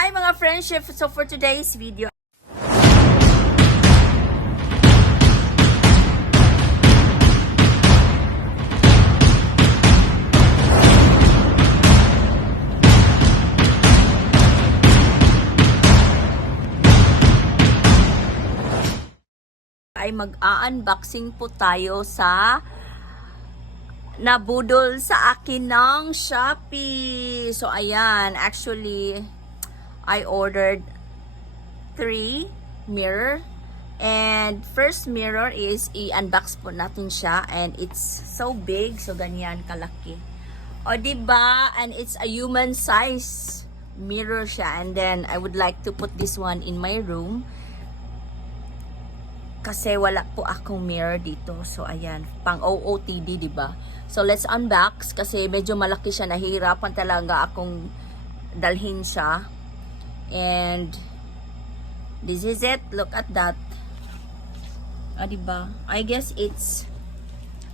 Hi mga friendship! So for today's video, ay mag-a-unboxing po tayo sa nabudol sa akin ng Shopee. So ayan, actually I ordered 3 mirror, and first mirror is i-unbox po natin siya, and it's so big, so ganyan kalaki. O diba? And it's a human size mirror siya, and then I would like to put this one in my room kasi wala po akong mirror dito. So ayan, pang OOTD, diba? So let's unbox kasi medyo malaki siya, nahihirapan talaga akong dalhin siya. And this is it. Look at that. Ah, diba? I guess it's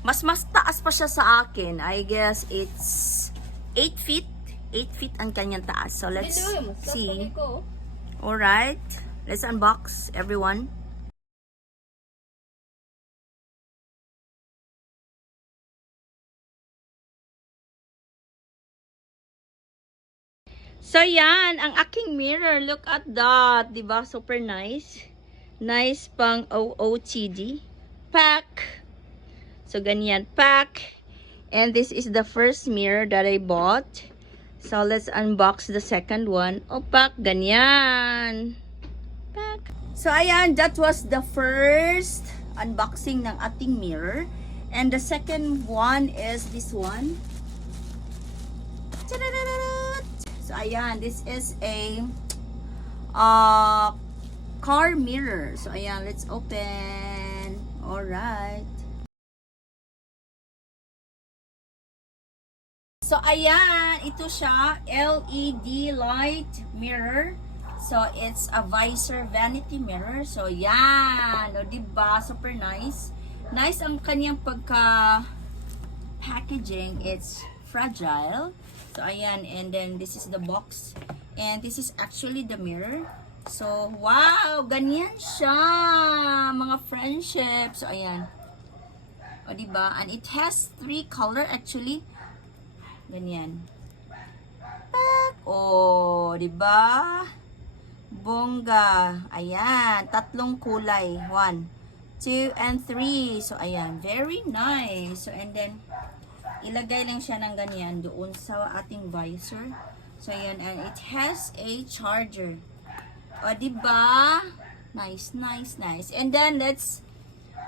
mas taas pa siya sa akin. I guess it's 8 feet. 8 feet ang kanyang taas. So let's see. Alright. Let's unbox, everyone. So yan, ang aking mirror. Look at that. Diba? Super nice. Nice pang OOTD. Pack. So ganyan, pack. And this is the first mirror that I bought. So let's unbox the second one. Oh, pack. Ganyan. Pack. So ayan, that was the first unboxing ng ating mirror. And the second one is this one. So ayan, this is a car mirror. So ayan, let's open. Alright. So ayan, ito siya, LED light mirror. So it's a visor vanity mirror. So yan, o diba, super nice. Nice ang kanyang pagka packaging. It's fragile. So ayan, and then this is the box, and this is actually the mirror. So wow, ganyan siya mga friendship. So ayan, o diba, and it has 3 color actually. Ganyan. O diba, bongga. Ayan, 3 kulay, 1, 2, and 3. So ayan, very nice. So and then ilagay lang siya ng ganyan doon sa ating visor. So ayan, and it has a charger. O diba? Nice, nice, nice. And then let's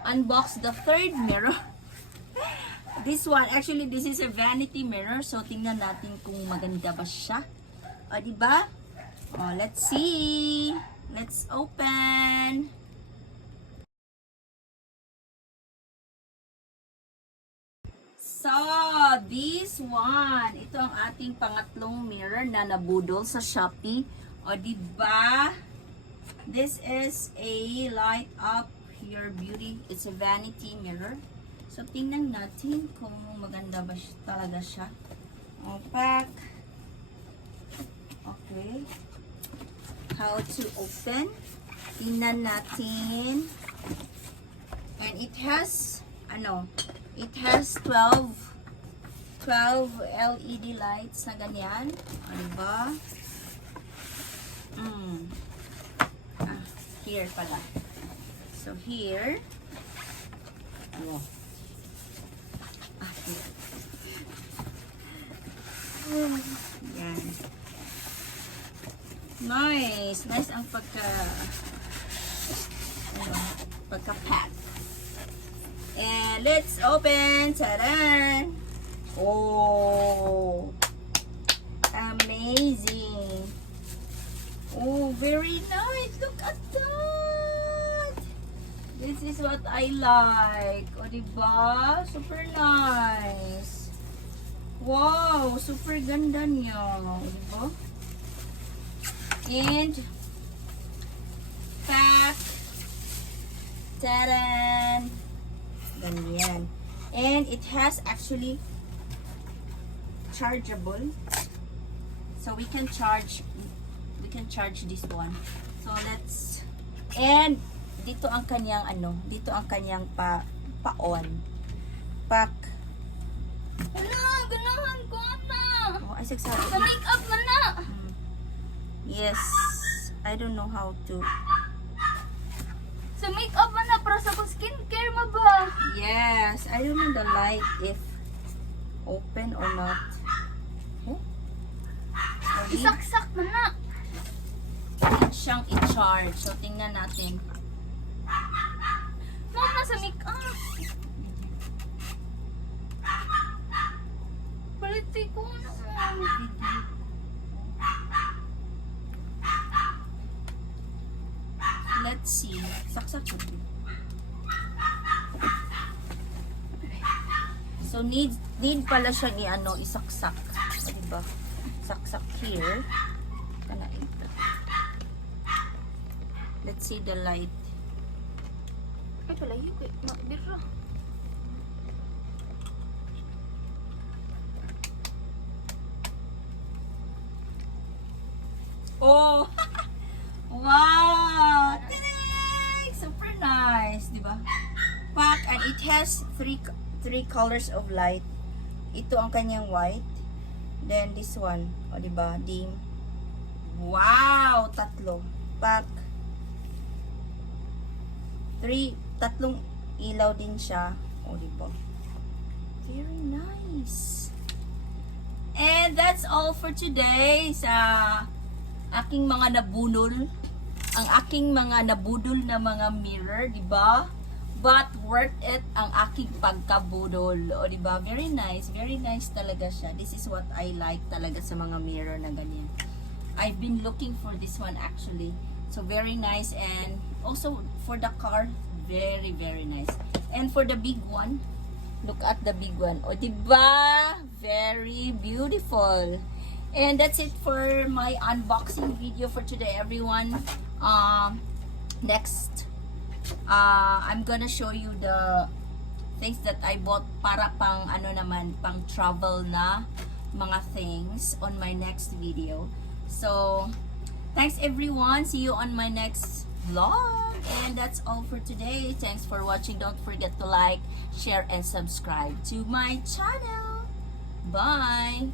unbox the third mirror. This one, actually this is a vanity mirror. So tingnan natin kung maganda ba siya. O diba? O, let's see. Let's open. So, this one, ito ang ating pangatlong mirror na nabudol sa Shopee. O, diba? This is a light up your beauty. It's a vanity mirror. So, tingnan natin kung maganda ba talaga siya. O, pack. Okay. How to open. Tingnan natin. And it has, it has 12 LED lights na ganyan. Ano ba? Here pala. So here. Here. Yan. Nice. Nice ang pagka-pack. And let's open. Taran! Oh! Amazing! Oh, very nice! Look at that! This is what I like. O, diba? Super nice! Wow! Super ganda niya. O, diba? And pack. Taran! Ganyan. And it has actually chargeable. So we can charge we can charge this one. So let's, and dito ang kanyang dito ang kanyang pa-on. Pack. Wala, ganahan ko na. Oh, ay sagsabi. Sa makeup man na. Yes. I don't know how to. Sa makeup man na, para sa skincare mo ba? Yes. I don't know the light if open or not. Okay. So, Isaksak man na. need siyang i-charge. So, tingnan natin. Mama, sa makeup. Palitin ko na. Let's see. Saksak ko. So, need pala siyang isaksak. O, diba? Saksak here. Kana ito. Let's see the light. Ay, palayo ko. Bira. Oh! Wow! Tadang! Super nice, di ba? Pack, and it has three colors of light. Ito ang kanyang white. Then this one, o di ba? Dim. Wow! Tatlo. Pack. Tatlong ilaw din siya. O di ba? Very nice. And that's all for today sa aking mga nabunol, ang aking mga nabudol na mga mirror, di ba? But worth it ang aking pagkabudol. O di ba? Very nice talaga siya. This is what I like talaga sa mga mirror na ganyan. I've been looking for this one actually. So very nice, and also for the car, very nice. And for the big one, look at the big one. O di ba? Very beautiful. And that's it for my unboxing video for today, everyone. Next, I'm gonna show you the things that I bought para pang pang travel na mga things on my next video. So, thanks everyone. See you on my next vlog. And that's all for today. Thanks for watching. Don't forget to like, share, and subscribe to my channel. Bye!